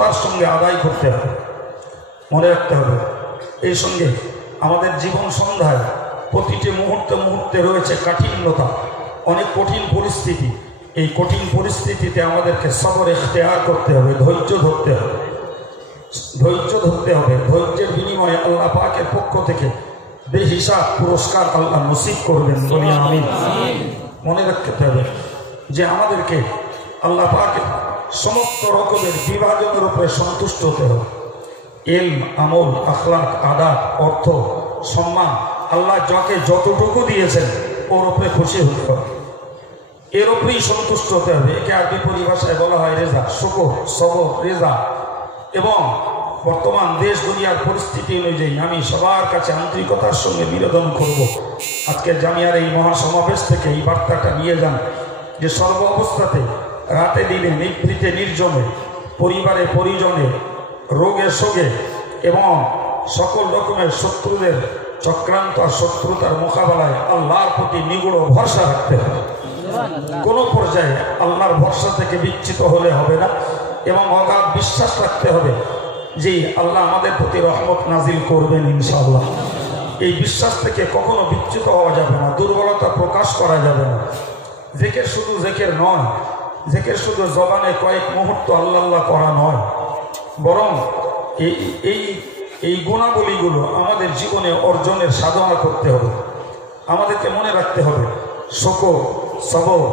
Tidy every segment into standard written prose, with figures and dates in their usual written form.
তার সঙ্গে আদায় করতে হবে, মনে রাখতে হবে। এই সঙ্গে আমাদের জীবন সন্ধ্যায় প্রতিটি মুহূর্তে মুহূর্তে রয়েছে কাঠিন্যতা, অনেক কঠিন পরিস্থিতি। এই কঠিন পরিস্থিতিতে আমাদেরকে সবর ইখতিয়ার করতে হবে, ধৈর্য ধরতে হবে, ধৈর্য ধরতে হবে। ধৈর্যের বিনিময়ে আল্লাহ পাকের পক্ষ থেকে বেহিসাব পুরস্কার আল্লাহ নসিব করবেন, বলি আমিন। মনে রাখতে হবে যে আমাদেরকে আল্লাহ পাকের সমস্ত রকমের বিভাজনের উপরে সন্তুষ্ট হতে হবে। ইলম, আমল, আখলাক, আদাব, অর্থ, সম্মান, আল্লাহ যাকে যতটুকু দিয়েছেন ওর উপরে খুশি হতে হবে, এর উপরেই সন্তুষ্ট হতে হবে। একে আরবি পরিভাষায় বলা হয় রেজা, শুকর, সবর, রেজা। এবং বর্তমান দেশ দুনিয়ার পরিস্থিতি অনুযায়ী আমি সবার কাছে আন্তরিকতার সঙ্গে নিবেদন করব, আজকের জামিয়ার এই মহাসমাবেশ থেকে এই বার্তাটা নিয়ে যান যে সর্ব অবস্থাতে, রাতে দিনে, নিভৃতে নির্জনে, পরিবারে পরিজনে, রোগে শোগে এবং সকল রকমের শত্রুদের চক্রান্ত আর শত্রুতার মোকাবেলায় আল্লাহর প্রতি নিগুড় ভরসা রাখতে হবে। কোনো পর্যায়ে আল্লাহর ভরসা থেকে বিচ্যুত হলে হবে না এবং অগাধ বিশ্বাস রাখতে হবে যে আল্লাহ আমাদের প্রতি রহমত নাজিল করবেন ইনশাআল্লাহ। এই বিশ্বাস থেকে কখনো বিচ্যুত হওয়া যাবে না, দুর্বলতা প্রকাশ করা যাবে না। জেকের শুধু জেকের নয়, জেকের শুধু জবানে কয়েক মুহূর্ত আল্লাহ আল্লাহ করা নয়, বরং এই গুণাবলীগুলো আমাদের জীবনে অর্জনের সাধনা করতে হবে। আমাদেরকে মনে রাখতে হবে শুকর, সবর,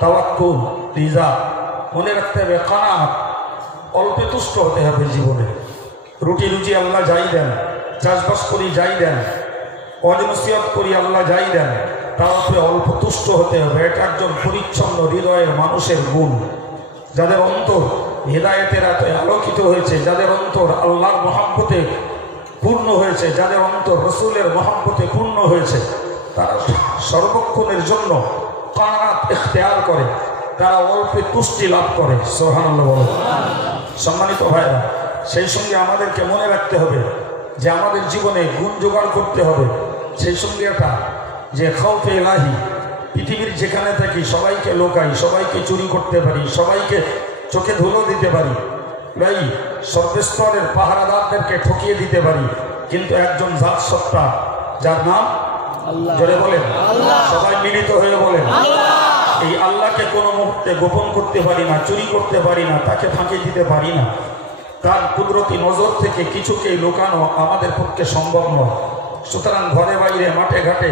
তাওয়াক্কুল, রিজা। মনে রাখতে হবে কানাত, অল্পে তুষ্ট হতে হবে জীবনে। রুটি রুজি আল্লাহ যাই দেন, চাষবাস করি যাই দেন, ওয়াজ নসিহত করি আল্লাহ যাই দেন, তার উপরে অল্প তুষ্ট হতে হবে। এটা একজন পরিচ্ছন্ন হৃদয়ের মানুষের গুণ। যাদের অন্তর হেদায়েতের এত আলোকিত হয়েছে, যাদের অন্তর আল্লাহর মহব্বতে পূর্ণ হয়েছে, যাদের অন্তর রসুলের মহব্বতে পূর্ণ হয়েছে, তারা সর্বক্ষণের জন্য কানাত ইখতিয়ার করে, তারা অল্পে তুষ্টি লাভ করে। সুবহানাল্লাহ বলেন। সম্মানিত ভাইরা, সেই সঙ্গে আমাদেরকে মনে রাখতে হবে যে আমাদের জীবনে গুণ জোগাড় করতে হবে। সেই সঙ্গে এটা যে খাউফে ইলাহি, পৃথিবীর যেখানে থাকি সবাইকে লোকাই, সবাইকে চুরি করতে পারি, সবাইকে চোখে ধুলো দিতে পারি, ভাই সর্বস্তরের পাহারাদারদেরকে ঠকিয়ে দিতে পারি, কিন্তু একজন জাত সত্তা যার নাম আল্লাহ, জোরে বলেন আল্লাহ, সবাই মিলিত হয়ে বলেন আল্লাহ। এই আল্লাহকে কোনো মুহূর্তে গোপন করতে পারি না, চুরি করতে পারি না, তাকে ফাঁকি দিতে পারি না। তার কুদরতি নজর থেকে কিছুকে লুকানো আমাদের পক্ষে সম্ভব নয়। সুতরাং ঘরে বাইরে, মাঠে ঘাটে,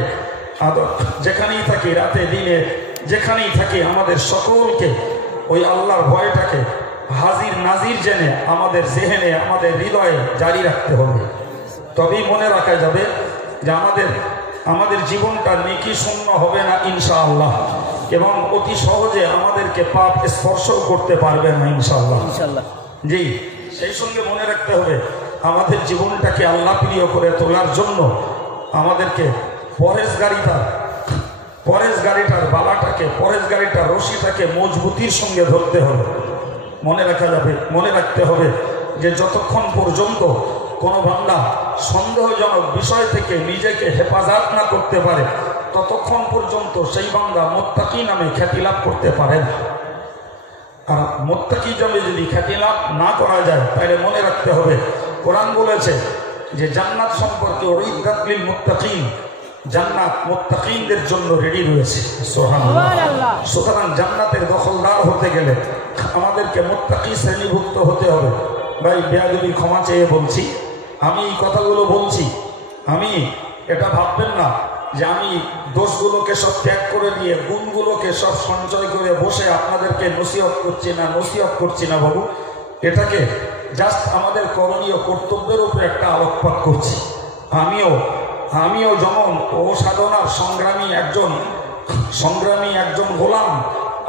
যেখানেই থাকি, রাতে দিনে যেখানেই থাকি, আমাদের সকলকে ওই আল্লাহর ভয়টাকে হাজির নাজির জেনে আমাদের জেহেনে, আমাদের হৃদয়ে জারি রাখতে হবে। তবেই মনে রাখা যাবে যে আমাদের জীবনটা নেকি শূন্য হবে না ইনশাআল্লাহ, এবং অতি সহজে আমাদেরকে পাপ স্পর্শ করতে পারবে না ইনশাআল্লাহ। জি, সেই সঙ্গে মনে রাখতে হবে আমাদের জীবনটাকে আল্লাহ প্রিয় করে তোলার জন্য আমাদেরকে পরেশগারিটার বালাটাকে, পরেশগারিটার রশিটাকে মজবুতির সঙ্গে ধরতে হবে। মনে রাখতে হবে যে যতক্ষণ পর্যন্ত কোনো বান্দা সন্দেহজনক বিষয় থেকে নিজেকে হেফাজত না করতে পারে, ততক্ষণ পর্যন্ত সেই বান্দা মুত্তাকি নামে খ্যাতি লাভ করতে পারে না। আর মুত্তাকি জমে যদি খ্যাতি লাভ না করা যায়, তাহলে মনে রাখতে হবে কোরআন বলেছে যে জান্নাত সম্পর্কে উইদ্দাত লিল মুত্তাকিন, জান্নাত মুত্তাকিনদের জন্য রেডি রয়েছে। সুবহানাল্লাহ। সুতরাং জান্নাতের দখলদার হতে গেলে আমাদেরকে মুত্তাকি শ্রেণীভুক্ত হতে হবে। ভাই বেয়াদবি ক্ষমা চেয়ে বলছি, আমি এই কথাগুলো বলছি, আমি এটা ভাববেন না যে আমি দোষগুলোকে সব ত্যাগ করে দিয়ে গুণগুলোকে সব সঞ্চয় করে বসে আপনাদেরকে নসিহত করছি না বাবু। এটাকে জাস্ট আমাদের করণীয় কর্তব্যের উপরে একটা আলোকপাত করছি। আমিও যেমন ও সাধনার সংগ্রামী একজন গোলাম,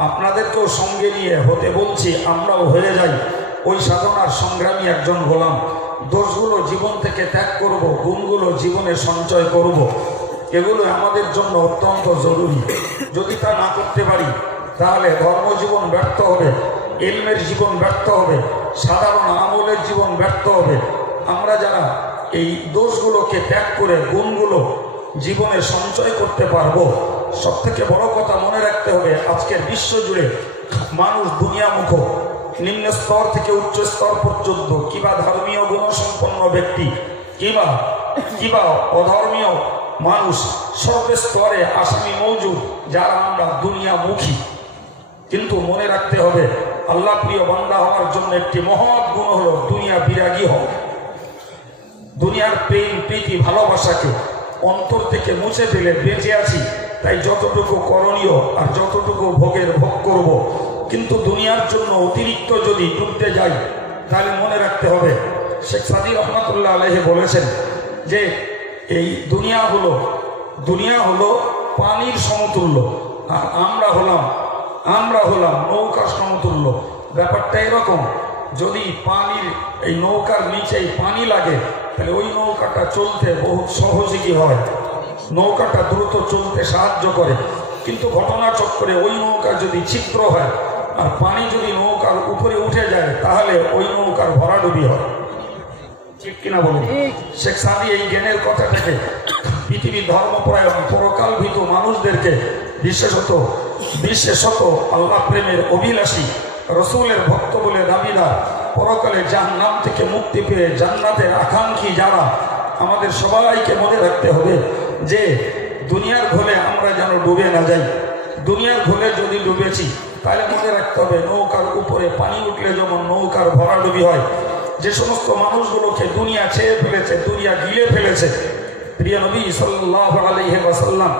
আপনাদেরকেও সঙ্গে নিয়ে হতে বলছি, আমরাও হয়ে যাই ওই সাধনার সংগ্রামী একজন গোলাম। দোষগুলো জীবন থেকে ত্যাগ করব, গুণগুলো জীবনে সঞ্চয় করব, এগুলো আমাদের জন্য অত্যন্ত জরুরি। যদি তা না করতে পারি তাহলে ধর্মজীবন ব্যর্থ হবে, ইলমের জীবন ব্যর্থ হবে, সাধারণ আমলের জীবন ব্যর্থ হবে। আমরা যারা এই দোষগুলোকে ত্যাগ করে গুণগুলো জীবনে সঞ্চয় করতে পারবো, সব থেকে বড় কথা মনে রাখতে হবে আজকের বিশ্ব জুড়ে মানুষ দুনিয়ামুখ, নিম্ন স্তর থেকে উচ্চ স্তর পর্যন্ত, কিবা ধর্মীয় গুণসম্পন্ন ব্যক্তি কিবা অধর্মীয় মানুষ, সর্বস্তরে আসামি মৌজুদ যারা আমরা দুনিয়ামুখী। কিন্তু মনে রাখতে হবে আল্লাহ প্রিয় বান্দা হওয়ার জন্য একটি মহৎ গুণ হলো দুনিয়া বিরাগী হওয়া। দুনিয়ার প্রেম প্রীতি ভালোবাসাকে অন্তর থেকে মুছে ফেলে বেঁচে আছি, তাই যতটুকু করণীয় আর যতটুকু ভোগের ভোগ করব। কিন্তু দুনিয়ার জন্য অতিরিক্ত যদি ডুবতে যাই তাহলে মনে রাখতে হবে, শেখ সাদি রহমতুল্লাহ আলাইহি বলেছেন যে এই দুনিয়া হলো পানির সমতুল্য, আর আমরা হলাম নৌকার সমতুল্য। ব্যাপারটা এরকম, যদি এই নৌকার নিচে পানি লাগে তাহলে ওই নৌকাটা চলতে বহুত সহযোগী হয়, নৌকাটা দ্রুত চলতে সাহায্য করে। কিন্তু ঘটনা চক্রে ওই নৌকা যদি ছিদ্র হয় আর পানি যদি নৌকার উপরে উঠে যায় তাহলে ওই নৌকার ভরাডুবি হয়। ঠিক কিনা বলুন? শেখ সাদি এই জ্ঞানের কথাটাকে পৃথিবীর ধর্মপরায়ণ পরকাল ভীত মানুষদেরকে বিশেষত আল্লাহ প্রেমের অভিলাষী রসুলের ভক্ত বলে দাবিদার, পরকালে জাহান্নাম থেকে মুক্তি পেয়ে জান্নাতের আকাঙ্ক্ষী যারা, আমাদের সবাইকে মনে রাখতে হবে যে দুনিয়ার ঘোলে আমরা যেন ডুবে না যাই। দুনিয়ার ঘোলে যদি ডুবেছি তাহলে মনে রাখতে হবে নৌকার উপরে পানি উঠলে যেমন নৌকার ভরাডুবি হয়। যে সমস্ত মানুষগুলোকে দুনিয়া ছেয়ে ফেলেছে, দুনিয়া গিলে ফেলেছে, প্রিয় নবী সাল্লাল্লাহু আলাইহি ওয়াসাল্লাম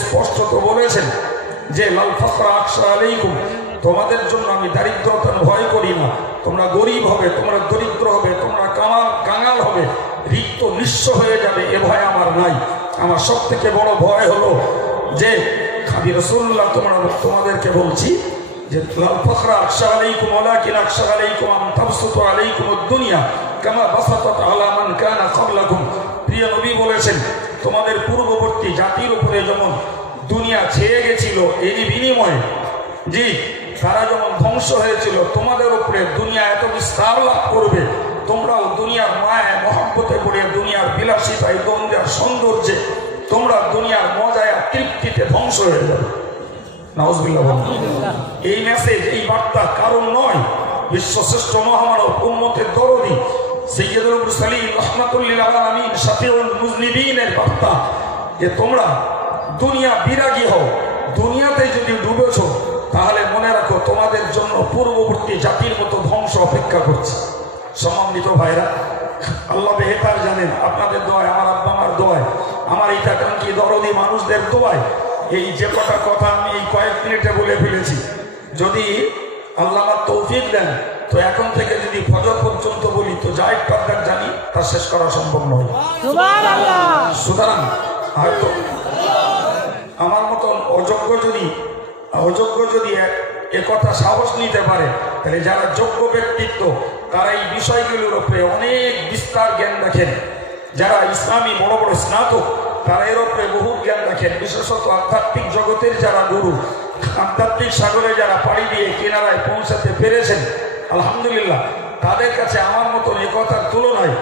স্পষ্টত বলেছেন যে লাল ফাকরা আখশা আলাইকুম, তোমাদের জন্য আমি দারিদ্রতা ভয় করি না। তোমরা গরিব হবে, তোমরা দরিদ্র হবে, তোমরা কাঙাল হবে, রিক্ত নিঃস্ব হয়ে যাবে, এ ভয় আমার নাই। আমার সব থেকে বড় ভয় হলো যে আমি রাসূলুল্লাহ তোমাদেরকে বলছি যে লাল ফাকরা আখশা আলাইকুম ওয়ালাকিন আখশা আলাইকুম আন তাবসুতু আলাইকুম আদ-দুনিয়া কামা বাসাতাত আলা মান কানা ক্বাবলাকুম। প্রিয় নবী বলেছেন তোমাদের পূর্ববর্তী জাতির উপরে যেমন দুনিয়া ছেয়ে গেছিল, এরই বিনিময়ে তারা যেমন ধ্বংস হয়েছিল, তোমাদের উপরে দুনিয়া এত বিস্তার লাভ করবে, তোমরাও দুনিয়ার মায়ায় মহব্বতে পড়ে দুনিয়ার বিলাসিতায় দ্বন্দ্বের সৌন্দর্যে তোমরা দুনিয়ার মজায় তৃপ্তিতে ধ্বংস হয়ে যাবে। নাউজুবিল্লাহ। এই মেসেজ, এই বার্তা কারণ নয়, বিশ্বশ্রেষ্ঠ মহামানব উম্মতের দরদী সাইয়্যিদুল মুরসালিন রাহমাতুল লিল আলামিন শাফিউল মুজনিবিনের বার্তা যে তোমরা দুনিয়া বিরাগী হও। দুনিয়াতে যদি ডুবেছো তাহলে মনে রাখো তোমাদের জন্য পূর্ববর্তী জাতির মতো ধ্বংস অপেক্ষা করছে। সম্মানিত ভাইরা, আল্লাহ বেহতার জানেন, আপনাদের দোয়ায়, আমার আব্বা আমার দোয়ায়, আমার হিতাকাঙ্ক্ষী দরদী মানুষদের দোয়ায় এই যে কটা কথা আমি এই কয়েক মিনিটে বলে ফেলেছি, যদি আল্লাহ আমার তৌফিক দেন তো এখন থেকে যদি ফজর পর্যন্ত বলি তো যা একটু আপনার জানি তা শেষ করা সম্ভব নয়। সুতরাং হয়তো আমার মতন অযোগ্য যদি একথা সাহস নিতে পারে, তাহলে যারা যোগ্য ব্যক্তিত্ব তারা এই বিষয়গুলোর উপরে অনেক বিস্তার জ্ঞান রাখেন। যারা ইসলামী বড় বড় স্নাতক তারা এর উপরে বহু জ্ঞান রাখেন। বিশেষত আধ্যাত্মিক জগতের যারা গুরু, আধ্যাত্মিক সাগরে যারা পাড়ি দিয়ে কিনারায় পৌঁছাতে পেরেছেন, আলহামদুলিল্লাহ, তাদের কাছে আমার মতন এ কথার তুলনায়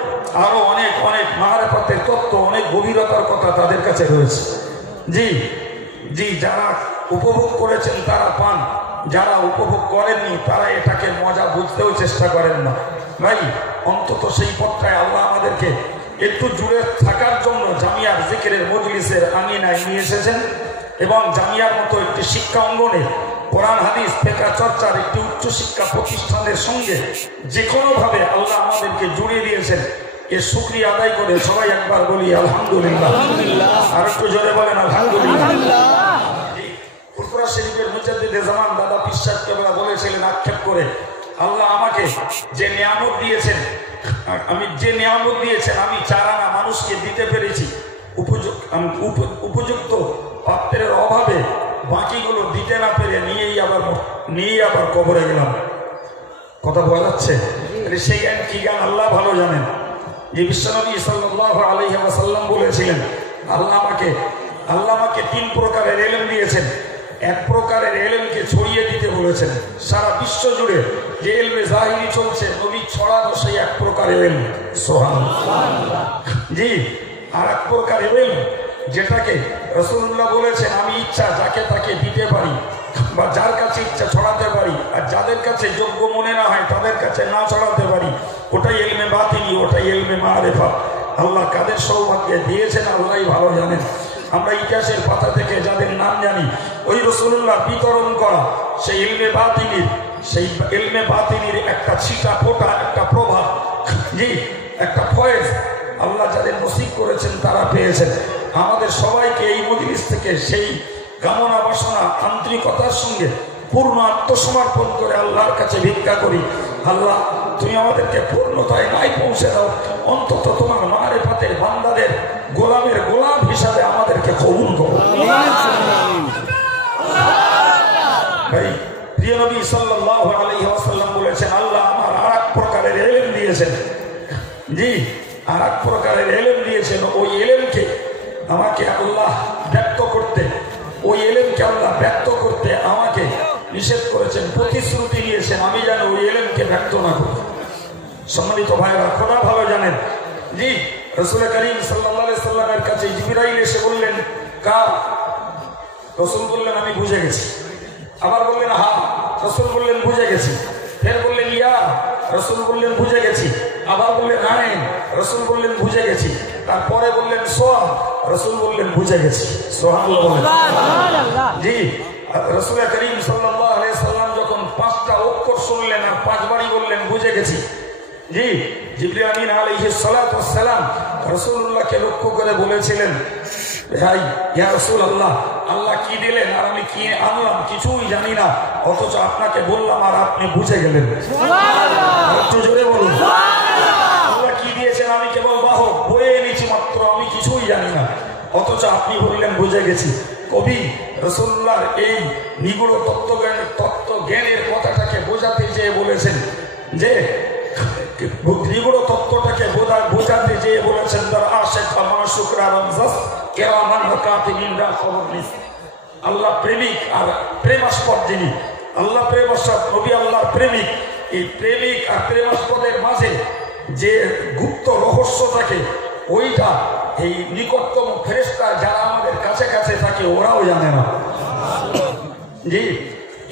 আরো অনেক অনেক মারেফতের তত্ত্ব, অনেক গভীরতার কথা তাদের কাছে রয়েছে। যারা উপভোগ করেছেন তারা পান, যারা উপভোগ করেননি তারা এটাকে মজা বুঝতেও চেষ্টা করেন না। ভাই, অন্তত সেই পথটায় আল্লাহ আমাদেরকে একটু জুড়ে থাকার জন্য জামিয়ার জিকিরের মজলিসের আঙিনায় নিয়ে এসেছেন এবং জামিয়ার মতো একটি শিক্ষা অঙ্গনে কোরআন হাদিস ফিকহ চর্চার একটি উচ্চ শিক্ষা প্রতিষ্ঠানের সঙ্গে যে কোনোভাবে আল্লাহ আমাদেরকে জুড়িয়ে দিয়েছেন, এর শুকরিয়া আদায় করে সবাই একবার বলি আলহামদুলিল্লাহ। আর একটু জোরে বলেন আলহামদুলিল্লাহ। ফুরফুরা শরীফের মুজাদ্দিদে জামান দাদা পীর সাহেব কেবলা বলেছিলেন আক্ষেপ করে, আল্লাহ আমাকে যে নিয়ামত দিয়েছেন, আমি চারানা মানুষকে দিতে পেরেছি, উপযুক্ত পাত্রের অভাবে বাকিগুলো দিতে না পেরে নিয়েই আবার কবরে গেলাম। কথা বলা যাচ্ছে? সেই জ্ঞান কি জ্ঞান আল্লাহ ভালো জানেন। যে বিশ্বনবী সাল্লাল্লাহু আলাইহি ওয়াসাল্লাম বলেছিলেন, আল্লাহ আমাকে 3 প্রকারের ইলম দিয়েছেন। এক প্রকারের ইলমকে ছড়িয়ে দিতে বলেছেন। সারা বিশ্ব জুড়ে যে ইলমে জাহিরি চলছে, নবী ছড়ানো সেই এক প্রকারের ইলম। সুবহানাল্লাহ। আর এক প্রকারের ইলম যেটাকে রাসূলুল্লাহ বলেছেন আমি ইচ্ছা যাকে তাকে দিতে পারি বা যার কাছে ইচ্ছা ছড়াতে পারি, আর যাদের কাছে যোগ্য মনে না হয় তাদের কাছে না ছড়াতে পারি, ওটাই ইলমে বাতিনি, ওটাই ইলমে মারিফা। আল্লাহ কাদের সৌভাগ্যে দিয়েছেন আল্লাহই ভালো জানেন। আমরা ইতিহাসের পাতা থেকে যাদের নাম জানি, ওই রাসূলুল্লাহ বিতরণ করা সেই ইলমে বাতিনির একটা ছিটা ফোটা, একটা প্রভাব, জি একটা ফয়েজ আল্লাহ যাদের নসিব করেছেন তারা পেয়েছেন। আমাদের সবাইকে এই মজলিস থেকে সেই কামনা বাসনা আন্তরিকতার সঙ্গে পূর্ণ আত্মসমর্পণ করে আল্লাহর কাছে ভিক্ষা করি, আল্লাহ তুমি আমাদেরকে পূর্ণতায় নাই পৌঁছে দাও, অন্তত তোমার মারিফাতের বান্দাদের গোলামের গোলাম হিসাবে আমাদেরকে কবুল করো। ভাই প্রিয় নবী সাল্লাল্লাহু আলাইহি ওয়াসাল্লাম বলেছেন আল্লাহ আমার আরেক প্রকারের ইলম দিয়েছেন, জি আরেক প্রকারের ইলম দিয়েছেন। ওই ইলমকে আমাকে আল্লাহ ব্যক্ত করতে, ওই ইলমকে আল্লাহ ব্যক্ত করতে আমাকে নিষেধ করেছেন, প্রতিশ্রুতি দিয়েছেন আমি যেন ওই ইলমকে ব্যক্ত না করি। সম্মানিত ভাইরা, খোদা ভালো জানেন, জি রাসূল করিম সাল্লাল্লাহু আলাইহি সাল্লামের কাছে জিবরাইল এসে বললেন কার? রাসূল বললেন আমি বুঝে গেছি। আবার বললেন হা, রাসূল বললেন বুঝে গেছি। ফের বললেন ইয়া, রাসূল বললেন বুঝে গেছি। আবার বললেন আইন, রাসূল বললেন বুঝে গেছি। তারপরে বললেন সোয়া, রাসূল বললেন বুঝে গেছি। সুবহানাল্লাহ বলেন। জি রাসূল করিম সাল্লাল্লাহু আলাইহি সাল্লাম যখন 5টা অক্ষর শুনলেন আর 5 বারই বললেন বুঝে গেছি, জি জিবরিল আমিন আলাইহিস সালাতু ওয়াস সালাম রাসূলুল্লাহকে লক্ষ্য করে বলেছিলেন ভাই ইয়া রাসূলুল্লাহ আল্লাহ কি দিলেন আর আমি কি আনলাম কিছুই জানি না, অথচ আপনাকে বললাম আর আপনি বুঝে গেলেন। সুবহানাল্লাহ, একটু জোরে বলুন সুবহানাল্লাহ। আল্লাহ কি দিয়েছেন আমি কেবল বাহক বয়ে এনেছি মাত্র, আমি কিছুই জানি না, অথচ আপনি বললেন বুঝে গেছি। কবি রাসূলুল্লাহর এই নিগুড় তত্ত্ব জ্ঞানের কথাটাকে বোঝাতে যেয়ে বলেছেন যে নিগুড় তত্ত্বটাকে বোঝাতে যেয়ে বলেছেন তার আশিক মাশুকরা রমজাস কেরামান কাতিবিন রাখবনিস। আল্লাহ প্রেমিক আর প্রেমাস্পদ যিনি, আল্লাহ প্রেমাস্পদ নবী আল্লাহর প্রেমিক, এই প্রেমিক আর প্রেমাস্পদের মাঝে যে গুপ্ত রহস্য থাকে ওইটা এই নিকটতম ফেরেশতা যারা আমাদের কাছে কাছে থাকে ওরাও জানে না। জি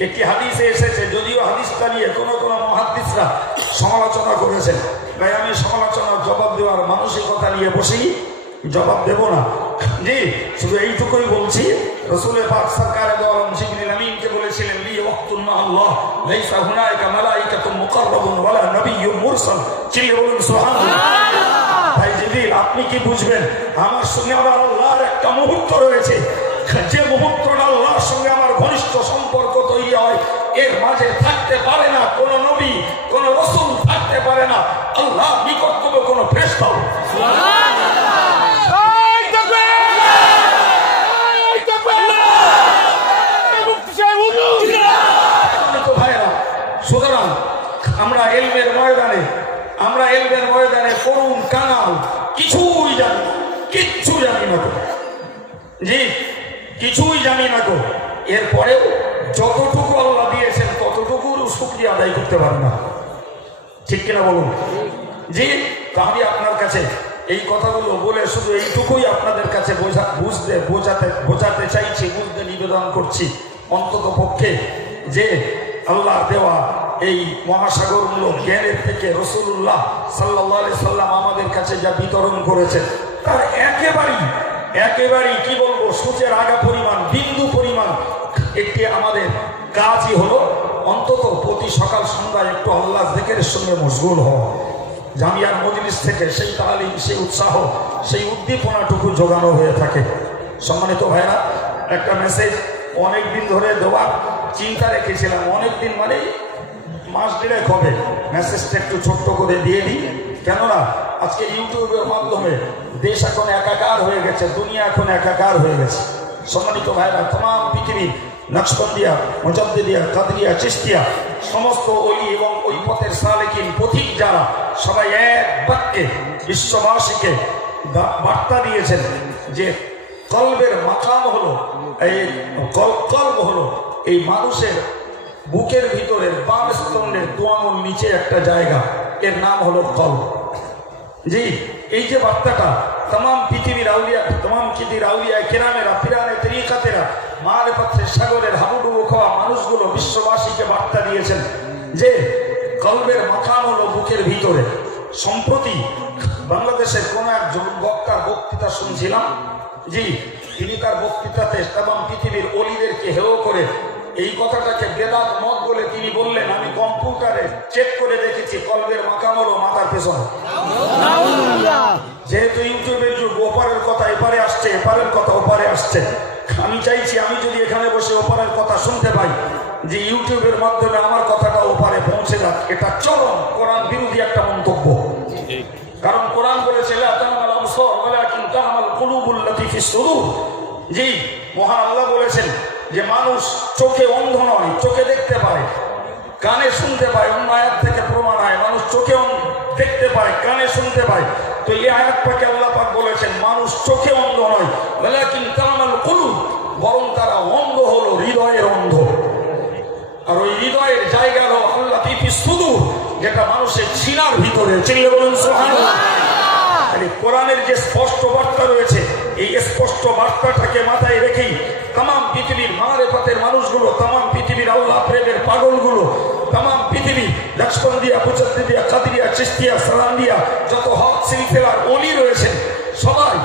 একটি হাদিসে এসেছে, যদিও হাদিসটা নিয়ে কোনো মুহাদ্দিসরা সমালোচনা করেছেন, তাই আমি সমালোচনার জবাব দেওয়ার মানসিকতা নিয়ে বসেই জবাব দেব না। জি শুধু এইটুকুই বলছি, রাসূলের পাক সরকারে দো আলম জিবরিল আমিনকে বলেছিলেন লি ওয়াক্তুন মা আল্লাহ লাইসা হুনাকা মালাইকাতুন মুকাররাবুন ওয়ালা নাবিয়্যুন মুরসাল। চিল্লিয়ে বলুন সুবহানাল্লাহ। ভাই জিবরিল আপনি কি বুঝবেন আমার সঙ্গে আমার আল্লাহর একটা মুহূর্ত রয়েছে, যে মুহূর্তটা আল্লাহর সঙ্গে আমার ঘনিষ্ঠ সম্পর্ক তৈরি হয় এর মাঝে থাকতে পারে না কোন নবী, কোন রাসূল থাকতে পারে না, আল্লাহ নিকটতম কোন ফেরেশতা। সুতরাং আমরা ইলমের ময়দানে করুন কানাল, কিছুই জানি না, কিচ্ছু জানি না তো, জি কিছুই জানি না তো, এরপরেও যতটুকু আল্লাহ দিয়েছেন ততটুকুর শুকরিয়া আদায় করতে পারে না, ঠিক কিনা বলুন? জি তো আমি আপনার কাছে এই কথাগুলো বলে শুধু এইটুকুই আপনাদের কাছে বোঝাতে চাইছি, বুঝতে নিবেদন করছি অন্তত পক্ষে যে আল্লাহ দেওয়া এই মহাসাগরমূলক জ্ঞানের থেকে রাসূলুল্লাহ সাল্লাল্লাহু আলাইহি সাল্লাম আমাদের কাছে যা বিতরণ করেছেন তার একেবারেই কি বলবো সূচের আগা পরিমাণ, বিন্দু পরিমাণ একটি আমাদের কাজই হলো অন্তত প্রতি সকাল সন্ধ্যায় একটু আল্লাহ যিকিরের সঙ্গে মশগুল হওয়া, জামিয়ার মজলিস থেকে সেই তালিম, সেই উৎসাহ, সেই উদ্দীপনাটুকু জোগানো হয়ে থাকে। সম্মানিত ভাইরা, একটা মেসেজ অনেকদিন ধরে দেওয়ার চিন্তা রেখেছিলাম, অনেকদিন মানে মাস দেড়েক হবে, মেসেজটা একটু ছোট্ট করে দিয়ে দিই, কেননা আজকে ইউটিউবের মাধ্যমে দেশ এখন একাকার হয়ে গেছে, দুনিয়া এখন একাকার হয়ে গেছে। সম্মানিত ভাইরা, तमाम পৃথিবী নকশবন্দিয়া, মুজাদ্দিদিয়া, কাদরিয়া, চিশতিয়া সমস্ত ওলি এবং ওই পথের সালেকিন পথিক যারা সবাই এক বাক্যে বিশ্ববাসীকে বার্তা দিয়েছেন যে কলবের মাকাম হলো কলব হলো এই মানুষের বুকের ভিতরের বাম স্তম্ভের দোয়ানোর নিচে একটা জায়গা, এর নাম হলো কলব। জি এই যে বার্তাটা तमाम পৃথিবীর আউলিয়া तमाम পৃথিবীর আউলিয়া কেরামেরা পিরানে তরিকাতেরা মারিফতের সাগরের হাবুডুবু খাওয়া মানুষগুলো বিশ্ববাসীকে বার্তা দিয়েছেন যে কলবের মাকাম হলো বুকের ভিতরে। সম্প্রতি বাংলাদেশের কোন একজন বক্তার বক্তৃতা শুনছিলাম, জি তিনি তার বক্তৃতাতে तमाम পৃথিবীর ওলিদেরকে হেয় করে এই কথাটাকে বেদাত মত বলে তিনি বললেন, আমি কম্পিউটারে চেক করে দেখেছি কলবের মাকাম হলো মাথার পেছনে। যেহেতু ইউটিউবের যুগ, ওপারের কথা এপারে আসছে, এপারের কথা ওপারে আসছে, আমি চাইছি আমি যদি এখানে বসে ওপারের কথা শুনতে পাই, যে ইউটিউবের মাধ্যমে আমার কথাটা ওপারে পৌঁছে যাক, এটা চরম কোরআন বিরোধী একটা মন্তব্য। কারণ কোরআন বলেছে লা তা'মাল আবসার ওয়ালাকিন তা'মাল কুলুবুল লাতী ফিস সুদূর। জি মহান আল্লাহ বলেছেন যে মানুষ চোখে অন্ধ নয়, চোখে দেখতে পারে, কানে শুনতে পায়। অন্য আয়াত থেকে প্রমাণ হয় মানুষ চোখে দেখতে পায়, কানে শুনতে পায়। তো এই আয়াত পাকে আল্লাহ পাক বলেছেন মানুষ চোখে অন্ধ নয়, ওয়ালাকিন তা'মাল কুলুব, বরং তারা অন্ধ হলো হৃদয়ের অন্ধ। আর ওই হৃদয়ের জায়গা হলো আল্লাতী ফিস সুদূর, যেটা মানুষের সিনার ভিতরে। চিল্লে বলুন সুবহানাল্লাহ। কোরআনের যে স্পষ্ট বার্তা রয়েছে, এই স্পষ্ট বার্তাটাকে মাথায় রেখেই तमाम পৃথিবীর মারিফতের মানুষগুলো, तमाम পৃথিবীর আল্লাহ প্রেমের পাগলগুলো, तमाम পৃথিবীর লক্ষ্মণদিয়া, বুচদ্দিয়া, কাদিরিয়া, চিশতিয়া, সালান্দিয়া, যত হক সিলসিলার ওলি রয়েছেন, সবাই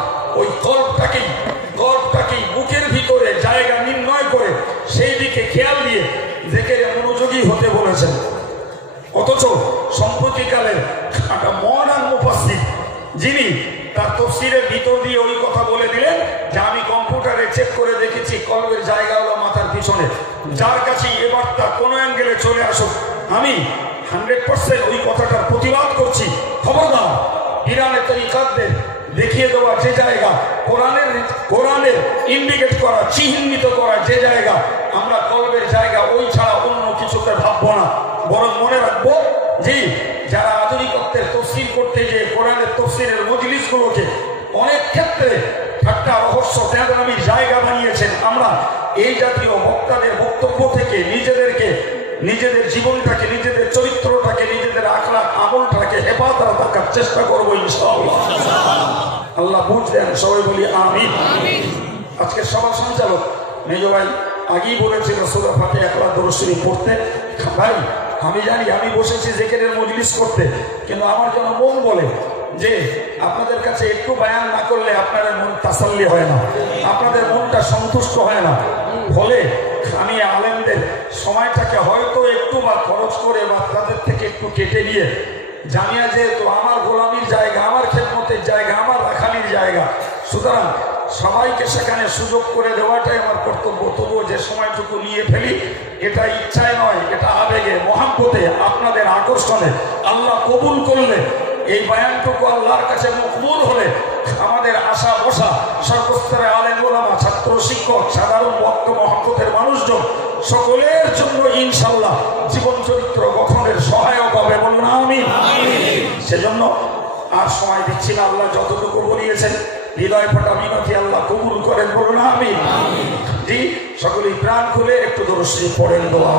ওই কল্পটাকেই বুকের ভিতরে জায়গা নির্ণয় করে সেই দিকে খেয়াল দিয়ে জিকিরে মনোযোগী হতে বলেছেন। অথচ সম্প্রতিকালের একটা মডার্ন মুফাসসির যিনি তার তাফসীরের ভিতর দিয়ে ওই কথা বলে দিলেন যে আমি কম্পিউটারে চেক করে দেখেছি কলবের জায়গা হলো মাথার পিছনে। যার কাছে এ বার্তা কোনো অ্যাঙ্গেলে চলে আসুক, আমি 100% ওই কথাটার প্রতিবাদ করছি। খবরদার ইরানের তরিকাতদের দেখিয়ে দেওয়া যে জায়গা, কোরআনের ইন্ডিকেট করা, চিহ্নিত করা যে জায়গা, আমরা কলবের জায়গা ওই ছাড়া অন্য কিছুতে ভাববো না। বরং মনে রাখবো যে যারা আধুনিকত্বের তফসির করতে যে কোরআনের তফসিরের মজলিসগুলোকে অনেক ক্ষেত্রে ঠাট্টা রহস্য তেঁদামির জায়গা বানিয়েছেন, আমরা এই জাতীয় বক্তাদের বক্তব্য থেকে নিজেদের জীবনটাকে, নিজেদের চরিত্রটাকে, নিজেদের আখলাক আমলটাকে হেফাজত রাখার চেষ্টা করবো ইনশাআল্লাহ। আল্লাহ বুঝলেন, সবাই বলি আমিন। আজকে সভা সঞ্চালক মেজো ভাই আগেই বলেছিল সূরা ফাতিহা একবার দরুদ শরীফ পড়তে। ভাই আমি জানি আমি বসেছি জিকিরের মজলিস করতে, কিন্তু আমার যেন মন বলে যে আপনাদের কাছে একটু বয়ান না করলে আপনাদের মন তাসাল্লি হয় না, আপনাদের মনটা সন্তুষ্ট হয় না। ফলে আমি আলেমদের সময়টাকে হয়তো একটু বা খরচ করে বা তাদের থেকে একটু কেটে নিয়ে জানিয়া, যেহেতু আমার গোলামির জায়গা, আমার খেদমতের জায়গা, আমার রাখালির জায়গা, সুতরাং সবাইকে সেখানে সুযোগ করে দেওয়াটাই আমার কর্তব্য। তবুও যে সময়টুকু নিয়ে ফেলি, এটা ইচ্ছায় নয়, এটা আবেগে, মহাব্বতে, আপনাদের আকর্ষণে। আল্লাহ কবুল করলে, এই বয়ানটুকু আল্লাহর কাছে মকবুল হলে, আমাদের আশা বসা সর্বস্তরে আলেম ওলামা, ছাত্র, শিক্ষক, সাধারণ ভক্ত মহব্বতের মানুষজন সকলের জন্য ইনশাআল্লাহ জীবন চরিত্র গঠনের সহায়ক হবে। বলুন আমিন। সেজন্য আর সময় দিচ্ছি না, আল্লাহ যতটুকু বলিয়েছেন হৃদয় ফাটা মিনতি আল্লাহ কবুল করেন। বলুন আমিন। জি সকলেই প্রাণ খুলে একটু দরুদ শরীফ পড়েন, দোয়া।